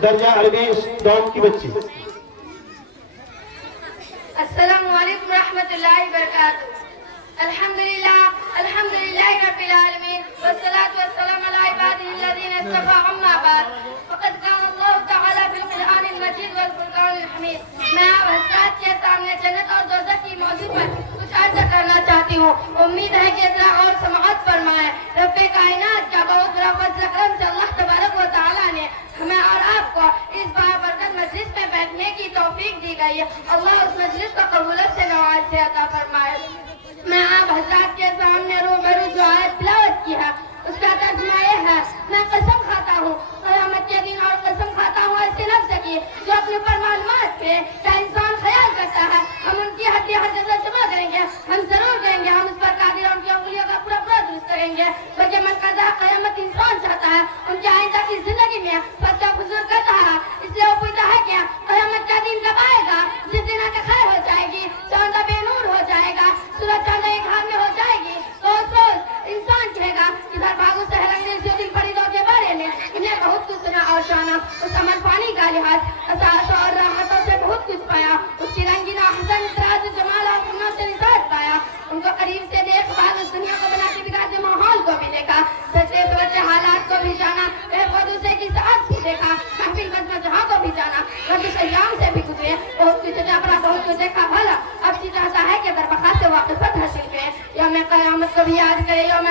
درجہ عربی دوم کی بچی۔ السلام علیکم ورحمۃ اللہ وبرکاتہ۔ الحمدللہ رب العالمین والصلاة والسلام علی عباده الذین اصطفى اما بعد فقد قال اللہ تعالی فی القرآن المجید والفرقان الحمید۔ میں آپ حضرات کے سامنے جنت اور دوزخ کی موضوع پر کچھ عرض کرنا چاہتی ہوں، امید ہے کہ ذرا اور سماعت فرمائیں۔ رب کائنات کا بہت بڑا فضل کرم سے اللہ تبارک و تعالی نے ہمیں اور آپ کو اس بابرکت مجلس میں بیٹھنے کی توفیق دی گئی ہے۔ اللہ اس مجلس کو قبولیت سے نواز سے عطا فرمائے۔ میں آپ حضرات کے سامنے روبرو جو آیت تلاوت کی ہے اس کا ترجمہ یہ ہے، میں قسم کھاتا ہوں قیامت کے دن اور قسم کھاتا ہوں ایسے نفس کی جو اپنے پر معلومات کرے کیا انسان خیال کرتا ہے ہم ان کی ہڈی ہر جگہ جمع کریں گے، ہم ضرور کریں گے، ہم اس پر قادر ان کی انگلیوں کا پورا درست کریں گے، بلکہ من قضا قیامت انسان چاہتا ہے ان کے آئندہ کی زندگی میں فتح حضور کرتا ہے، اس لیے وہ پوچھتا ہے کہ قیامت کا دن کب آئے گا جس دن آ کے خیر ہو جائے گی، چاندہ بے نور ہو جائے گا، سورج چاندہ ایک ہاتھ میں ہو جائے گی، تو اس روز انسان کہے گا ادھر بھاگو سے رنگنے سے دل فریدوں کے بارے میں انہیں بہت کچھ سنا اور جانا، اس عمل پانی کا لحاظ اساس اور راحتوں سے بہت کچھ پایا، اس کی رنگین حسن طراز جمال اور فنوں سے نثار پایا، ان کو قریب سے دیکھ بعد اس دنیا کو بنا کے بگاڑتے ماحول کو بھی دیکھا، سچے سوچے حالات کو بھی جانا، ایک اور دوسرے کی ساتھ بھی دیکھا، محفل بجنا جہاں کو بھی جانا، گردش ایام سے بھی گزرے، بہت کچھ جابرا بہت کچھ دیکھا بھلا، اب جی چاہتا ہے کہ دربخواست سے واقفت حاصل کرے، یوم قیامت کو بھی یاد کرے، یوم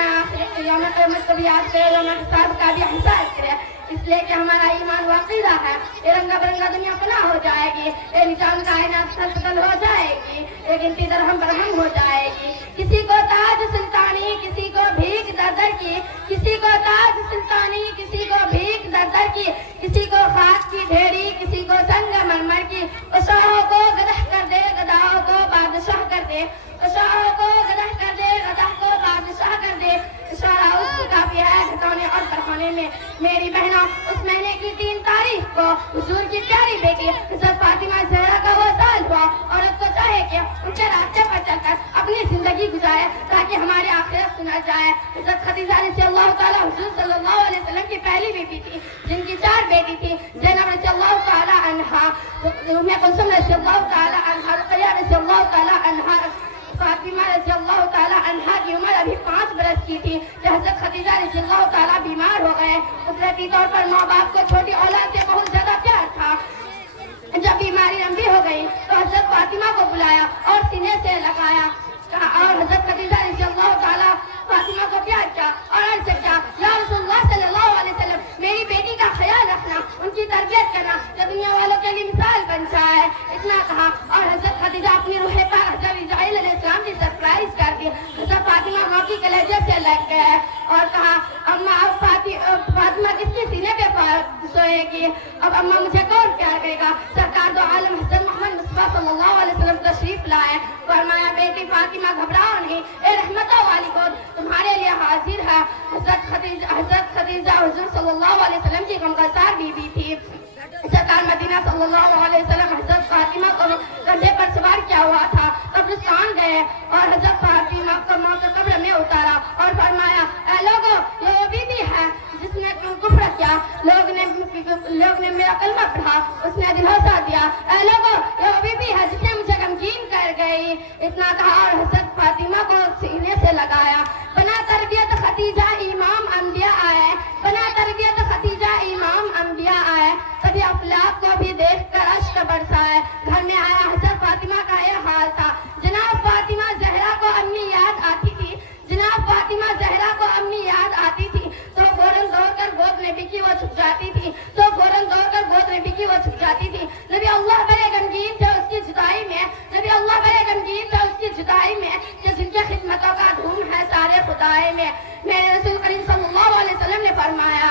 قیامت کو بھی یاد کرے، یوم حساب کا بھی احساس کرے، اس لیے کہ ہمارا ایمان واقعہ ہے، یہ رنگا برنگا دنیا فنا ہو جائے گی، یہ نشان کائنات سلسل ہو جائے گی، لیکن تی درہم برہم ہو جائے گی، کسی کو تاج سلطانی کسی کو بھیک در در کی، کسی کو تاج سلطانی کسی کو بھیک در در کی، کسی کو خاک کی ڈھیری کسی کو سنگ مرمر کی، شاہوں کو گدہ کر دے گداؤں کو بادشاہ کر دے، شاہوں کو گدہ کر دے گدہ کو بادشاہ کر دے، اشارہ اس کو کافی ہے گھٹانے اور بڑھانے میں، میری بہنوں اس مہینے کی 3 تاریخ کو حضور کی پیاری بیٹی حضرت فاطمہ زہرا کا وہ سال ہوا، عورت کو چاہے کہ ان کے راستے پر چل کر اپنی زندگی گزارے تاکہ ہمارے آخرت سنا جائے۔ حضرت خدیجہ رضی اللہ تعالیٰ حضور صلی اللہ علیہ وسلم کی پہلی بیٹی تھی جن کی 4 بیٹی تھی، زینب رضی اللہ تعالیٰ عنہا، ام کلثوم رضی اللہ تعالیٰ عنہا، رقیہ رضی اللہ تعالیٰ عنہا، فاطمہ رضی اللہ تعالیٰ عنہا کی عمر ابھی 5 برس کی تھی کہ حضرت خدیجہ رضی اللہ تعالیٰ بیمار ہو گئے، قدرتی طور پر ماں باپ کو چھوٹی اولاد سے بہت زیادہ پیار تھا، جب بیماری لمبی ہو گئی تو حضرت فاطمہ کو بلایا اور سینے سے لگایا اور حضرت خدیجہ رضی اللہ تعالیٰ فاطمہ کو پیار کیا اور عرض کیا یا رسول اللہ صلی اللہ علیہ وسلم میری بیٹی کا خیال رکھنا، ان کی تربیت کرنا کہ دنیا والوں کے لیے مثال بن جائے، اتنا کہا اور حضرت خدیجہ اپنی روح پاک حضرت اسماعیل علیہ السلام کی سرپرائز کر دی، حضرت فاطمہ موقع کے لہجے سے لگ گئے اور کہا اما اب فاطمہ کس کے سینے پہ سوئے گی، اب اما مجھے کون پیار کرے گا، سرکار دو عالم حضرت محمد مصطفیٰ صلی اللہ علیہ وسلم تشریف لائے، فرمایا بیٹی فاطمہ گھبراؤ نہیں، اے رحمتوں والی گود تمہارے لیے حاضر ہے، حضرت خدیجہ حضور صلی اللہ علیہ وسلم کی غمگسار بیوی تھی، سرکار مدینہ صلی اللہ علیہ وسلم حضرت فاطمہ کو کندھے پر سوار کیا ہوا تھا، قبرستان گئے اور حضرت فاطمہ کو موت قبر میں اتارا اور فرمایا اے لوگو یہ وہ بیوی ہے جس نے کفر کیا، لوگ نے میرا کلمہ پڑھا، اس نے دلہوسا دیا، اے لوگو یہ وہ بیوی ہے جس نے مجھے غمگین کر گئی، اتنا کہا اور حضرت فاطمہ کو سینے سے لگایا، بنا تربیت خدیجہ امام انبیاء آئے، بنا تربیت خدیجہ امام انبیاء آئے، کبھی افلاک کو بھی دیکھ کر اشک برسائے، گھر میں آیا حضرت فاطمہ کا یہ حال تھا، جناب فاطمہ زہرا کو امی یاد آتی تھی، جناب فاطمہ زہرا کو امی یاد آتی تھی تو فوراً دوڑ کر گود میں بکی وہ چھپ جاتی تھی، نبی اللہ بڑے غمگین تھے اس کی جدائی میں، نبی اللہ بڑے غمگین تھے اس کی جدائی میں کہ جن کی خدمتوں کا دھوم ہے سارے خدائے میں، میرے رسول کریم صلی اللہ علیہ وسلم نے فرمایا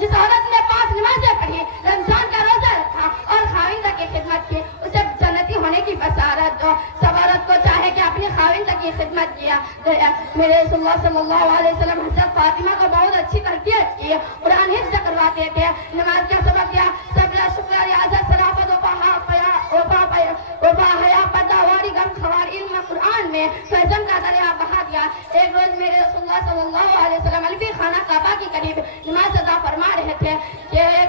جس عورت نے 5 نمازیں پڑھی، رمضان کا روزہ رکھا اور خاوندہ کی خدمت کی، اسے جنتی ہونے کی بشارت دو، سب عورت کو چاہے کہ اپنی خاوندہ کی خدمت کیا، میرے رسول اللہ صلی اللہ علیہ وسلم حضرت فاطمہ کو بہت اچھی تربیت کی، قرآن حفظ کرواتے تھے، نماز کا سبق دیا، صبر شکر ریاضت شرافت وفا حیا پردہ واری غم خوار علم قرآن میں فیضم کا دریا بہا دیا۔ ایک روز میرے رسول اللہ صلی اللہ علیہ وسلم الفی خانہ کعبہ کی قریب نماز ادا فرما رہے تھے کہ ایک